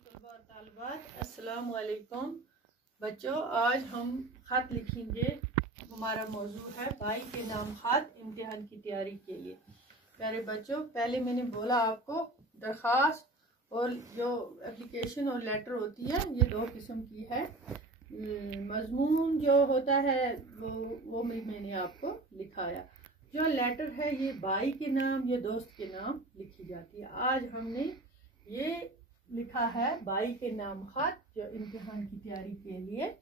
तलबा और तालिबात, अस्सलाम वालेकुम। बच्चों, आज हम ख़त लिखेंगे। हमारा मौजू है भाई के नाम ख़त इम्तिहान की तैयारी के लिए। प्यारे बच्चों, पहले मैंने बोला आपको दरख्वास्त और जो एप्लीकेशन और लेटर होती है ये दो किस्म की है। मजमून जो होता है वो मैंने आपको लिखाया। जो लेटर है ये भाई के नाम या दोस्त के नाम लिखी जाती है। आज हमने ये लिखा है भाई के नाम खत जो इम्तिहान की तैयारी के लिए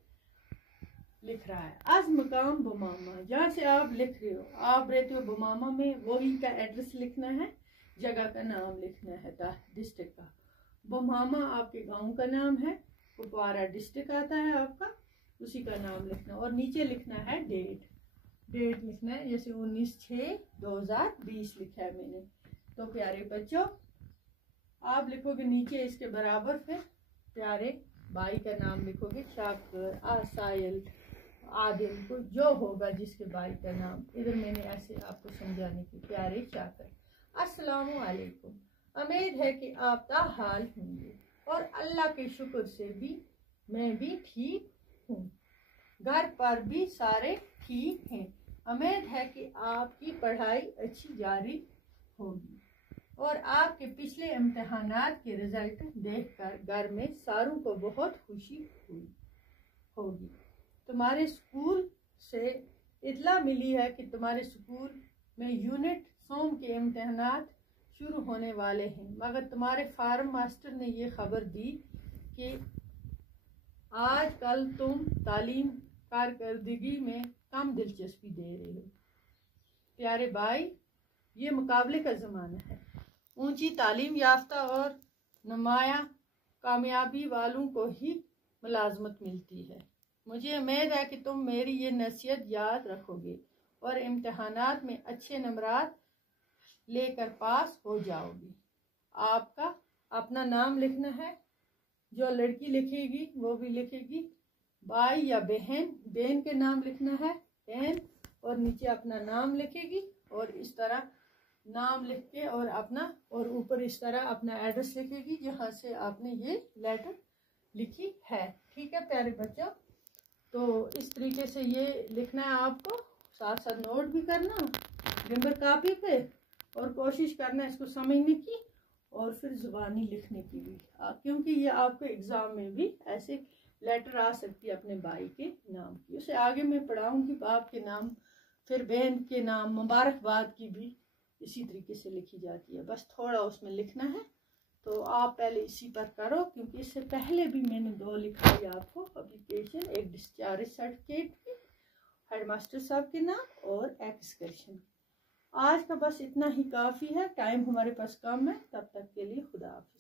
लिख रहा है। आज मकाम बमामा, जहाँ से आप लिख रहे हो, आप रहते हो बमामा में, वही का एड्रेस लिखना है, जगह का नाम लिखना है, डिस्ट्रिक्ट का। बमामा आपके गांव का नाम है, कुपवारा डिस्ट्रिक्ट आता है आपका, उसी का नाम लिखना और नीचे लिखना है डेट लिखना है, जैसे 19/6/2020 लिखा है मैंने। तो प्यारे बच्चों, आप लिखोगे नीचे इसके बराबर, फिर प्यारे भाई का नाम लिखोगे, शाकर, आसाइल, आदिल, को जो होगा जिसके भाई का नाम। इधर मैंने ऐसे आपको समझाने की, प्यारे शाकर, अस्सलामु अलैकुम, उम्मीद है कि आप ताहाल होंगे और अल्लाह के शुक्र से भी मैं भी ठीक हूँ। घर पर भी सारे ठीक हैं। उम्मीद है कि आपकी पढ़ाई अच्छी जारी होगी और आपके पिछले इम्तिहानात के रिजल्ट देखकर घर में सारों को बहुत खुशी हुई होगी। तुम्हारे स्कूल से इतला मिली है कि तुम्हारे स्कूल में यूनिट सोम के इम्तिहानात शुरू होने वाले हैं, मगर तुम्हारे फार्म मास्टर ने ये खबर दी कि आजकल तुम तालीम कारकर्दगी में कम दिलचस्पी दे रहे हो। प्यारे भाई, ये मुकाबले का ज़माना है। ऊंची तालीम याफ्ता और नुमाया कामयाबी वालों को ही मुलाजमत मिलती है। मुझे उम्मीद है कि तुम मेरी ये नसीहत याद रखोगे और इम्तिहानात में अच्छे नंबरात लेकर पास हो जाओगे। आपका अपना नाम लिखना है, जो लड़की लिखेगी वो भी लिखेगी, भाई या बहन के नाम लिखना है, बहन, और नीचे अपना नाम लिखेगी और इस तरह नाम लिख के और अपना, और ऊपर इस तरह अपना एड्रेस लिखेगी जहाँ से आपने ये लेटर लिखी है। ठीक है प्यारे बच्चों, तो इस तरीके से ये लिखना है आपको, साथ साथ नोट भी करना नंबर कापी पे और कोशिश करना इसको समझने की और फिर जुबानी लिखने की भी, क्योंकि ये आपको एग्जाम में भी ऐसे लेटर आ सकती है अपने भाई के नाम की। उसे आगे मैं पढ़ाऊंगी। बाप के नाम, फिर बहन के नाम, मुबारकबाद की भी इसी तरीके से लिखी जाती है। बस थोड़ा उसमें लिखना है, तो आप पहले इसी पर करो, क्योंकि इससे पहले भी मैंने दो लिखाई आपको एप्लीकेशन, एक डिस्चार्ज सर्टिफिकेट की, हेडमास्टर साहब के नाम और एक्सकर्शन। आज का बस इतना ही काफ़ी है, टाइम हमारे पास कम है। तब तक के लिए खुदा हाफिज़।